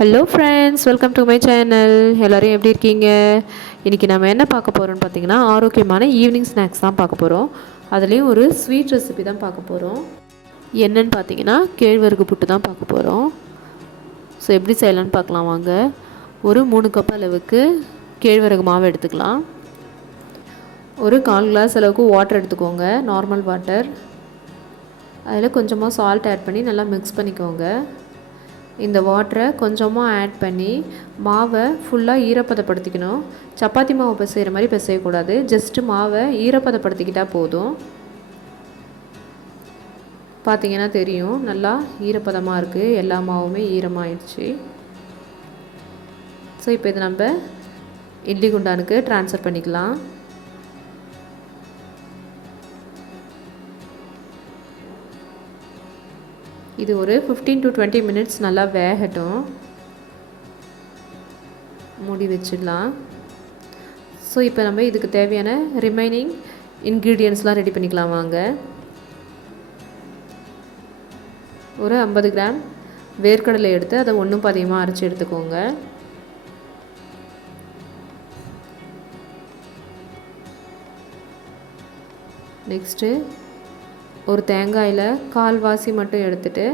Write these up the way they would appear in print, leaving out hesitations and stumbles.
Hello friends, welcome to my channel. எல்லோரும் எப்படி இருக்கீங்க? இன்றைக்கி நம்ம என்ன பார்க்க போகிறோம்னு பார்த்தீங்கன்னா, ஆரோக்கியமான ஈவினிங் ஸ்நாக்ஸ் தான் பார்க்க போகிறோம். அதுலேயும் ஒரு ஸ்வீட் ரெசிபி தான் பார்க்க போகிறோம். என்னன்னு பார்த்தீங்கன்னா, கேழ்வரகு புட்டு தான் பார்க்க போகிறோம். ஸோ எப்படி செய்யலான்னு பார்க்கலாம் வாங்க. ஒரு 3 கப் அளவுக்கு கேழ்வரகு மாவு எடுத்துக்கலாம். ஒரு 1/4 கிளாஸ் அளவுக்கு வாட்டர் எடுத்துக்கோங்க, நார்மல் வாட்டர். அதில் கொஞ்சமாக சால்ட் ஆட் பண்ணி நல்லா மிக்ஸ் பண்ணிக்கோங்க. இந்த வாட்டரை கொஞ்சமாக ஆட் பண்ணி மாவை ஃபுல்லாக ஈரப்பதப்படுத்திக்கணும். சப்பாத்தி மாவு பிசைகிற மாதிரி பிசையக்கூடாது, ஜஸ்ட்டு மாவை ஈரப்பதப்படுத்திக்கிட்டால் போதும். பார்த்திங்கன்னா தெரியும், நல்லா ஈரப்பதமாக இருக்குது, எல்லா மாவுமே ஈரமாகிடுச்சு. ஸோ இப்போ இதை நம்ம இட்லி குண்டானுக்கு ட்ரான்ஸ்ஃபர் பண்ணிக்கலாம். இது ஒரு 15 to 20 மினிட்ஸ் நல்லா வேகட்டும். மூடி வச்சிடலாம். ஸோ இப்போ நம்ம இதுக்கு தேவையான ரிமைனிங் இன்க்ரீடியன்ட்ஸ்லாம் ரெடி பண்ணிக்கலாம் வாங்க. ஒரு 50 கிராம் வேர்க்கடலை எடுத்து அதை ஒன்றும் பாதியமாக அரைச்சி எடுத்துக்கோங்க. நெக்ஸ்ட்டு ஒரு தேங்காயில் கால்வாசி மட்டும் எடுத்துகிட்டு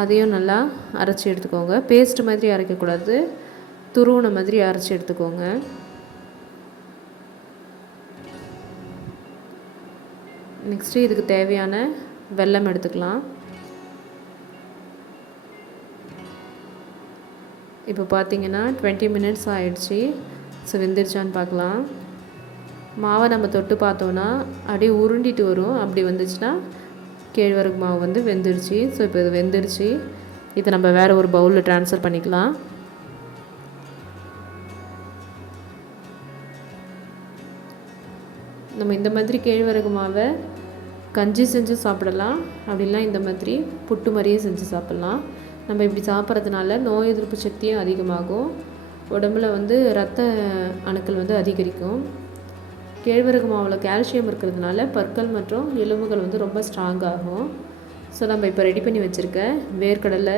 அதையும் நல்லா அரைச்சி எடுத்துக்கோங்க. பேஸ்ட் மாதிரி அரைக்கக்கூடாது, துருவன மாதிரி அரைச்சி எடுத்துக்கோங்க. நெக்ஸ்ட்டு இதுக்கு தேவையான வெல்லம் எடுத்துக்கலாம். இப்போ பார்த்திங்கன்னா 20 மினிட்ஸ் ஆகிடுச்சி. ஸோ வெந்துருச்சான்னு பார்க்கலாம். மாவை நம்ம தொட்டு பார்த்தோன்னா அப்படியே உருண்டிட்டு வரும். அப்படி வந்துச்சுன்னா கேழ்வரகு மாவு வந்து வெந்துருச்சு. ஸோ இப்போ இது வெந்துருச்சு. இதை நம்ம வேறு ஒரு பவுலில் ட்ரான்ஸ்ஃபர் பண்ணிக்கலாம். நம்ம இந்த மாதிரி கேழ்வரகு மாவை கஞ்சி செஞ்சு சாப்பிடலாம், அப்படிலாம் இந்த மாதிரி புட்டு மாதிரியே செஞ்சு சாப்பிட்லாம். நம்ம இப்படி சாப்பிட்றதுனால நோய் எதிர்ப்பு சக்தியும் அதிகமாகும், உடம்புல வந்து இரத்த அணுக்கள் வந்து அதிகரிக்கும். கேழ்வரகு மாவில் கால்சியம் இருக்கிறதுனால பற்கள் மற்றும் எலும்புகள் வந்து ரொம்ப ஸ்ட்ராங் ஆகும். ஸோ நம்ம இப்போ ரெடி பண்ணி வச்சுருக்க வேர்க்கடலை,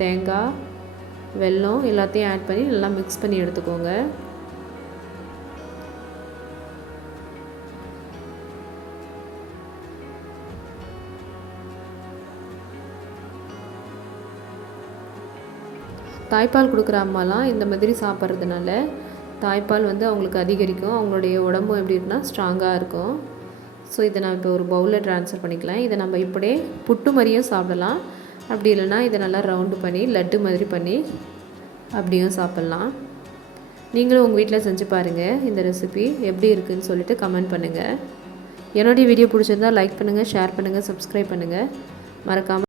தேங்காய், வெல்லம் எல்லாத்தையும் ஆட் பண்ணி நல்லா மிக்ஸ் பண்ணி எடுத்துக்கோங்க. தாய்ப்பால் கொடுக்குற அம்மாலாம் இந்த மாதிரி சாப்பிட்றதுனால தாய்ப்பால் வந்து அவங்களுக்கு அதிகரிக்கும், அவங்களுடைய உடம்பும் எப்படி இருக்குன்னா ஸ்ட்ராங்காக இருக்கும். ஸோ இதை நான் இப்போ ஒரு பவுலில் ட்ரான்ஸ்ஃபர் பண்ணிக்கலாம். இதை நம்ம இப்படியே புட்டு மாதிரியும் சாப்பிடலாம், அப்படி இல்லைனா இதை நல்லா ரவுண்டு பண்ணி லட்டு மாதிரி பண்ணி அப்படியும் சாப்பிட்லாம். நீங்களும் உங்கள் வீட்டில் செஞ்சு பாருங்கள். இந்த ரெசிபி எப்படி இருக்குதுன்னு சொல்லிட்டு கமெண்ட் பண்ணுங்கள். என்னுடைய வீடியோ பிடிச்சிருந்தால் லைக் பண்ணுங்கள், ஷேர் பண்ணுங்கள், சப்ஸ்கிரைப் பண்ணுங்கள். மறக்காமல்